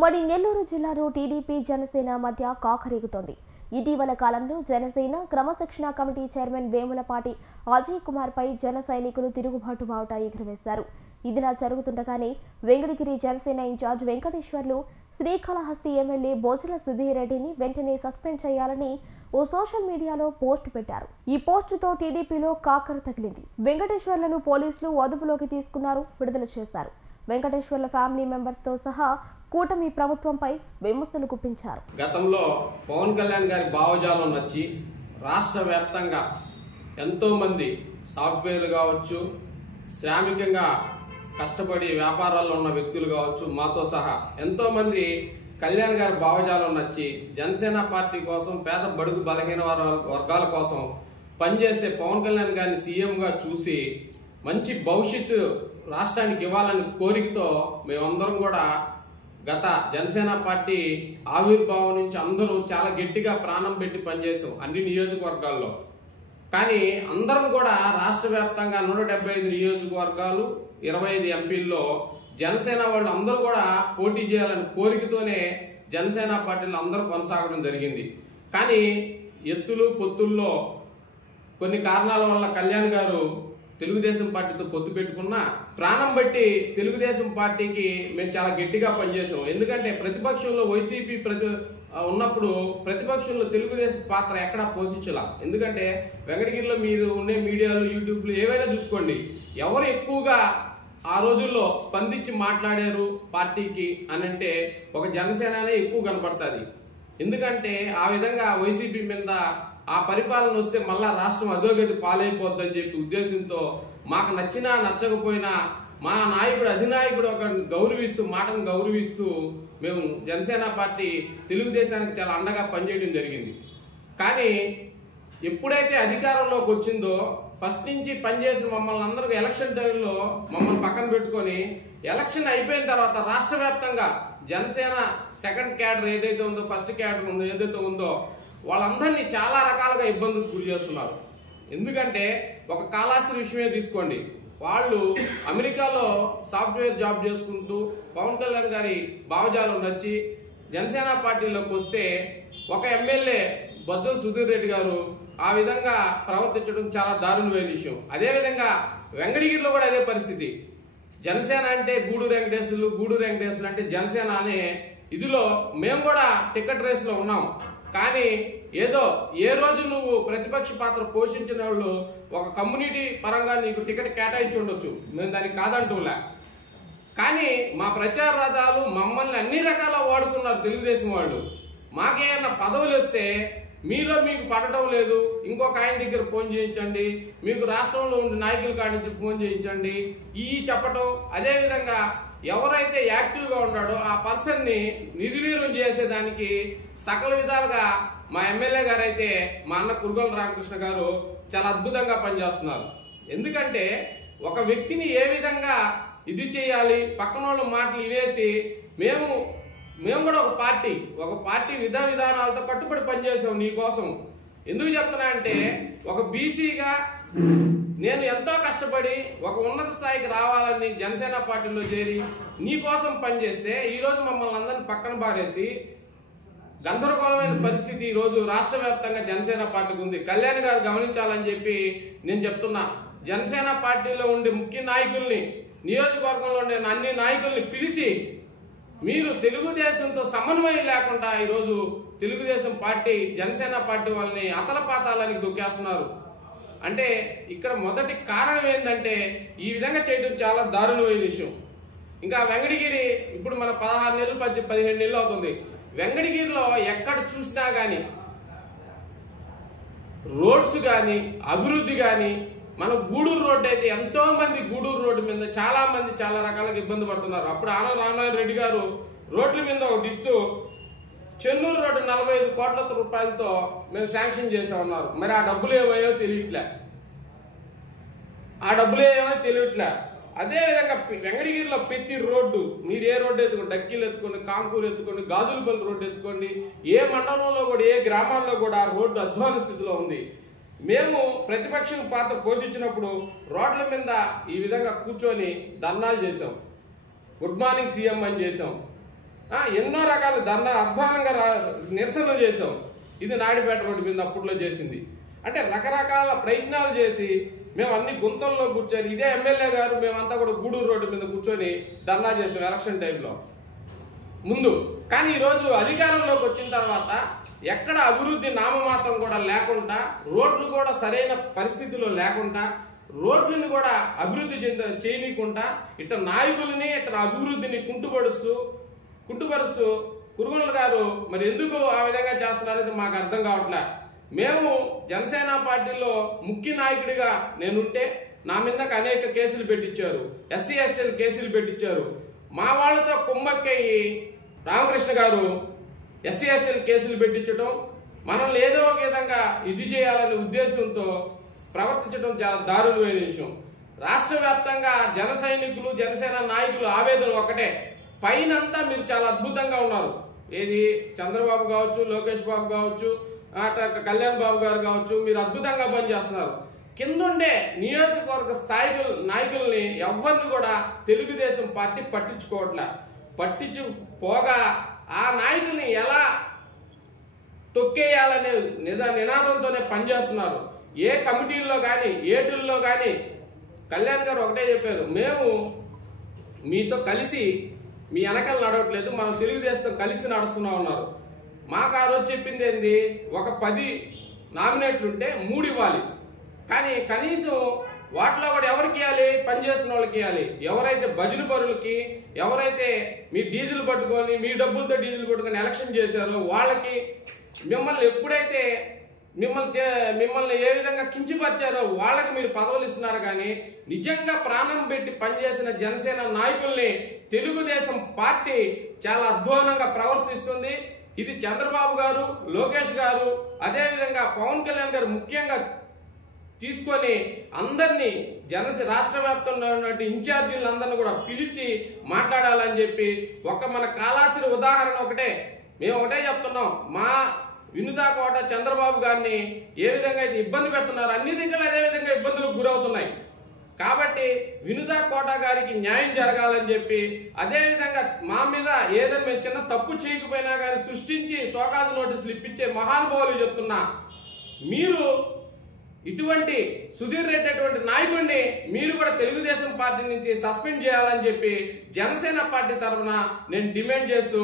ఉమ్మడి నెల్లూరు జిల్లాలో టీడీపీ జనసేన మధ్య కాకరేగుతోంది. ఇటీవల కాలంలో జనసేన క్రమశిక్షణ కమిటీ చైర్మన్ వేములపాటి అజయ్ కుమార్ పై జన సైనికులు తిరుగుబాటు బావుట ఎగురవేశారు. ఇదిలా జరుగుతుండగానే వెంకటగిరి జనసేన ఇన్ఛార్జ్ వెంకటేశ్వర్లు శ్రీకాళహస్తి ఎమ్మెల్యే బోజల సుధీర్ రెడ్డిని వెంటనే సస్పెండ్ చేయాలని ఓ సోషల్ మీడియాలో పోస్ట్ పెట్టారు. ఈ పోస్టుతో టీడీపీలో కాకర తగిలింది. వెంకటేశ్వర్లను పోలీసులు అదుపులోకి తీసుకున్నారు, విడుదల చేశారు. వెంకటేశ్వర్ల ఫ్యామిలీ మెంబర్స్ తో సహా కూటమి ప్రభుత్వంపై విమర్శలు గుప్పించారు. గతంలో పవన్ కళ్యాణ్ గారి భావజాలం నచ్చి రాష్ట్ర వ్యాప్తంగా ఎంతో మంది సాఫ్ట్వేర్లు కావచ్చు, శ్రామికంగా కష్టపడి వ్యాపారాల్లో ఉన్న వ్యక్తులు కావచ్చు, మాతో సహా ఎంతో మంది కళ్యాణ్ గారి భావజాలం నచ్చి జనసేన పార్టీ కోసం, పేద బడుగు బలహీన వర్గాల కోసం పనిచేసే పవన్ కళ్యాణ్ గారిని సీఎంగా చూసి మంచి భవిష్యత్తు రాష్ట్రానికి ఇవ్వాలని కోరికతో మేమందరం కూడా గత జనసేన పార్టీ ఆవిర్భావం నుంచి అందరూ చాలా గట్టిగా ప్రాణం పెట్టి పనిచేసాం అన్ని నియోజకవర్గాల్లో. కానీ అందరం కూడా రాష్ట్ర వ్యాప్తంగా 175 నియోజకవర్గాలు, 25 ఎంపీల్లో జనసేన వాళ్ళు అందరూ కూడా పోటీ చేయాలని కోరికతోనే జనసేన పార్టీలో అందరూ కొనసాగడం జరిగింది. కానీ ఎత్తులు పొత్తుల్లో కొన్ని కారణాల వల్ల కళ్యాణ్ గారు తెలుగుదేశం పార్టీతో పొత్తు పెట్టుకున్న ప్రాణం బట్టి తెలుగుదేశం పార్టీకి మేము చాలా గట్టిగా పనిచేసాం. ఎందుకంటే ప్రతిపక్షంలో వైసీపీ ఉన్నప్పుడు ప్రతిపక్షంలో తెలుగుదేశం పాత్ర ఎక్కడా పోషించాల. ఎందుకంటే వెంకటగిరిలో మీరు ఉండే మీడియాలు, యూట్యూబ్లు ఏవైనా చూసుకోండి, ఎవరు ఎక్కువగా ఆ రోజుల్లో స్పందించి మాట్లాడారు పార్టీకి అని అంటే ఒక జనసేననే ఎక్కువ కనపడుతుంది. ఎందుకంటే ఆ విధంగా వైసీపీ మీద ఆ పరిపాలన వస్తే మళ్ళా రాష్ట్రం అధోగతి పాలైపోద్దని చెప్పి ఉద్దేశంతో మాకు నచ్చినా నచ్చకపోయినా మా నాయకుడు అధినాయకుడు ఒక గౌరవిస్తూ, మాటను గౌరవిస్తూ మేము జనసేన పార్టీ తెలుగుదేశానికి చాలా అండగా పనిచేయడం జరిగింది. కానీ ఎప్పుడైతే అధికారంలోకి వచ్చిందో ఫస్ట్ నుంచి పనిచేసిన మమ్మల్ని అందరూ ఎలక్షన్ టైంలో మమ్మల్ని పక్కన పెట్టుకొని ఎలక్షన్ అయిపోయిన తర్వాత రాష్ట్ర వ్యాప్తంగా జనసేన సెకండ్ క్యాడర్ ఏదైతే ఉందో, ఫస్ట్ క్యాడర్ ఉందో ఏదైతే ఉందో వాళ్ళందరినీ చాలా రకాలుగా ఇబ్బందులకు గురి చేస్తున్నారు. ఎందుకంటే ఒక కాళహస్తి విషయమే తీసుకోండి, వాళ్ళు అమెరికాలో సాఫ్ట్వేర్ జాబ్ చేసుకుంటూ పవన్ కళ్యాణ్ గారి భావజాలం నచ్చి జనసేన పార్టీలోకి వస్తే ఒక ఎమ్మెల్యే బొజ్జల సుధీర్ రెడ్డి గారు ఆ విధంగా ప్రవర్తించడం చాలా దారుణమైన విషయం. అదేవిధంగా వెంకటగిరిలో కూడా అదే పరిస్థితి. జనసేన అంటే గూడూరు వెంకటేశ్వర్లు అంటే జనసేన అనే ఇదిలో మేము కూడా టికెట్ రేస్లో ఉన్నాం. కానీ ఏదో ఏ రోజు నువ్వు ప్రతిపక్ష పాత్ర పోషించిన వాళ్ళు ఒక కమ్యూనిటీ పరంగా నీకు టికెట్ కేటాయించి ఉండొచ్చు, మేము దానికి కాదంటూలే. కానీ మా ప్రచార రథాలు మమ్మల్ని అన్ని రకాల వాడుకున్నారు తెలుగుదేశం వాళ్ళు. మాకేమన్నా పదవులు వస్తే మీలో మీకు పడటం లేదు, ఇంకొక ఆయన దగ్గర ఫోన్ చేయించండి, మీకు రాష్ట్రంలో ఉండే నాయకుల కాడి నుంచి ఫోన్ చేయించండి ఈ చెప్పటం. అదేవిధంగా ఎవరైతే యాక్టివ్గా ఉన్నాడో ఆ పర్సన్ని నిర్వీర్యం చేసేదానికి సకల విధాలుగా మా ఎమ్మెల్యే గారు అయితే మా అన్న కురుగోల రామకృష్ణ గారు చాలా అద్భుతంగా పనిచేస్తున్నారు. ఎందుకంటే ఒక వ్యక్తిని ఏ విధంగా ఇది చేయాలి, పక్కన వాళ్ళ మాటలు వినేసి మేము కూడా ఒక పార్టీ విధానాలతో కట్టుబడి పనిచేసాం నీ కోసం. ఎందుకు చెప్తున్నా అంటే ఒక బీసీగా నేను ఎంతో కష్టపడి ఒక ఉన్నత స్థాయికి రావాలని జనసేన పార్టీలో చేరి నీ కోసం పనిచేస్తే ఈరోజు మమ్మల్ని అందరినీ పక్కన పారేసి గందరగోళమైన పరిస్థితి ఈరోజు రాష్ట్ర వ్యాప్తంగా జనసేన పార్టీకి ఉంది. కళ్యాణ్ గారు గమనించాలని చెప్పి నేను చెప్తున్నా. జనసేన పార్టీలో ఉండే ముఖ్య నాయకుల్ని, నియోజకవర్గంలో ఉండే అన్ని నాయకుల్ని పిలిచి మీరు తెలుగుదేశంతో సమన్వయం లేకుండా ఈరోజు తెలుగుదేశం పార్టీ జనసేన పార్టీ వాళ్ళని అతలపాతాలని దొక్కేస్తున్నారు. అంటే ఇక్కడ మొదటి కారణం ఏంటంటే ఈ విధంగా చేయడం చాలా దారుణమైన విషయం. ఇంకా వెంకటగిరి ఇప్పుడు మన 16 నెలలు 17 నెలలు అవుతుంది. వెంకటగిరిలో ఎక్కడ చూసినా కానీ రోడ్స్ కానీ అభివృద్ధి కానీ, మన గూడూరు రోడ్డు అయితే ఎంతో మంది గూడూరు రోడ్డు మీద చాలా మంది చాలా రకాలుగా ఇబ్బంది పడుతున్నారు. అప్పుడు ఆనంద రామనారాయణ రెడ్డి గారు రోడ్ల మీద ఒకటి ఇస్తూ చెన్నూరు రోడ్డు 45 కోట్ల రూపాయలతో మేము శాంక్షన్ చేసా ఉన్నారు. మరి ఆ డబ్బులు ఏమయ్యో తెలియట్లే. అదేవిధంగా వెంకటగిరిలో ప్రతి రోడ్డు, మీరు ఏ రోడ్డు ఎత్తుకోండి, డక్కీలు ఎత్తుకోండి, కాంకూరు ఎత్తుకోండి, గాజులపల్లి రోడ్డు ఎత్తుకోండి, ఏ మండలంలో కూడా ఏ గ్రామాల్లో కూడా రోడ్డు అధ్వాన స్థితిలో ఉంది. మేము ప్రతిపక్షం పాత్ర పోషించినప్పుడు రోడ్ల మీద ఈ విధంగా కూర్చొని ధర్నాలు చేసాం, గుడ్ మార్నింగ్ సీఎం అని చేసాం. ఎన్నో రకాల అధ్వానంగా నిరసనలు చేసాం. ఇది నాయుడుపేట రోడ్డు మీద అప్పట్లో చేసింది. అంటే రకరకాల ప్రయత్నాలు చేసి మేము అన్ని గుంతల్లో కూర్చొని, ఇదే ఎమ్మెల్యే గారు మేమంతా కూడా గూడూరు రోడ్డు మీద కూర్చొని ధర్నా చేసాం ఎలక్షన్ టైంలో ముందు. కానీ ఈరోజు అధికారంలోకి వచ్చిన తర్వాత ఎక్కడ అభివృద్ధి నామమాత్రం కూడా లేకుండా, రోడ్లు కూడా సరైన పరిస్థితిలో లేకుండా, రోడ్లను కూడా అభివృద్ధి చేయనీయకుండా ఇట్లా నాయకులని ఇట్లా అభివృద్ధిని కుంటుపరుస్తూ కురుగొండ్ల గారు మరి ఎందుకు ఆ విధంగా చేస్తున్నారనేది మాకు అర్థం కావట్లే. మేము జనసేన పార్టీలో ముఖ్య నాయకుడిగా నేనుంటే నా మీదకి అనేక కేసులు పెట్టించారు, ఎస్సీ ఎస్టీలు కేసులు పెట్టించారు. మా వాళ్ళతో కుమ్మక్కయ్యి రామకృష్ణ గారు ఎస్సీ ఎస్టీలు కేసులు పెట్టించడం, మనల్ని ఏదో ఒక విధంగా ఇది చేయాలనే ఉద్దేశంతో ప్రవర్తించడం చాలా దారుణమైన విషయం. రాష్ట్ర వ్యాప్తంగా జన సైనికులు, జనసేన నాయకులు ఆవేదన ఒకటే, పైనంతా మీరు చాలా అద్భుతంగా ఉన్నారు. ఏది చంద్రబాబు కావచ్చు, లోకేష్ బాబు కావచ్చు, కళ్యాణ్ బాబు గారు కావచ్చు, మీరు అద్భుతంగా పనిచేస్తున్నారు. కిందుండే నియోజకవర్గ స్థాయి నాయకుల్ని ఎవరిని కూడా తెలుగుదేశం పార్టీ పట్టించుకోగా ఆ నాయకుల్ని ఎలా తొక్కేయాలనే నినాదంతోనే పనిచేస్తున్నారు. ఏ కమిటీల్లో కానీ ఏటుల్లో కానీ కళ్యాణ్ గారు ఒకటే చెప్పారు, మేము మీతో కలిసి మీ వెనకాల నడవట్లేదు, మనం తెలుగుదేశంతో కలిసి నడుస్తున్నాం అన్నారు. మాకు ఆ రోజు చెప్పింది ఏంది, ఒక 10 నామినేట్లు ఉంటే 3 ఇవ్వాలి, కానీ కనీసం వాటిలో కూడా ఎవరికి ఇవ్వాలి, పనిచేస్తున్న వాళ్ళకి ఇవ్వాలి. ఎవరైతే భజన పరులకి, ఎవరైతే మీ డీజిల్ పట్టుకొని, మీ డబ్బులతో డీజిల్ పట్టుకొని ఎలక్షన్ చేశారో వాళ్ళకి, మిమ్మల్ని ఎప్పుడైతే మిమ్మల్ని ఏ విధంగా కించిపరిచారో వాళ్ళకి మీరు పదవులు ఇస్తున్నారు. కానీ నిజంగా ప్రాణం పెట్టి పనిచేసిన జనసేన నాయకుల్ని తెలుగుదేశం పార్టీ చాలా అధ్వానంగా ప్రవర్తిస్తుంది. ఇది చంద్రబాబు గారు, లోకేష్ గారు, అదేవిధంగా పవన్ కళ్యాణ్ గారు ముఖ్యంగా తీసుకొని అందరినీ రాష్ట్ర వ్యాప్తంగా ఉన్నటువంటి ఇన్ఛార్జీలందరినీ కూడా పిలిచి మాట్లాడాలని చెప్పి మన కాళాశ్రీ ఉదాహరణ ఒకటే. మేము ఒకటే చెప్తున్నాం, మా వినుతా కోట చంద్రబాబు గారిని ఏ విధంగా అయితే ఇబ్బంది పెడుతున్నారు, అన్ని దగ్గర అదే విధంగా ఇబ్బందులకు గురవుతున్నాయి. కాబట్టి వినుతా కోట గారికి న్యాయం జరగాలని చెప్పి, అదేవిధంగా మా మీద ఏదైనా మేము చిన్న తప్పు చేయకపోయినా కానీ సృష్టించి సోకాసు నోటీసులు ఇప్పించే మహానుభావులు చెప్తున్నా, మీరు ఇటువంటి సుధీర్ రెడ్డి అటువంటి నాయకుడిని మీరు కూడా తెలుగుదేశం పార్టీ నుంచి సస్పెండ్ చేయాలని చెప్పి జనసేన పార్టీ తరఫున నేను డిమాండ్ చేస్తూ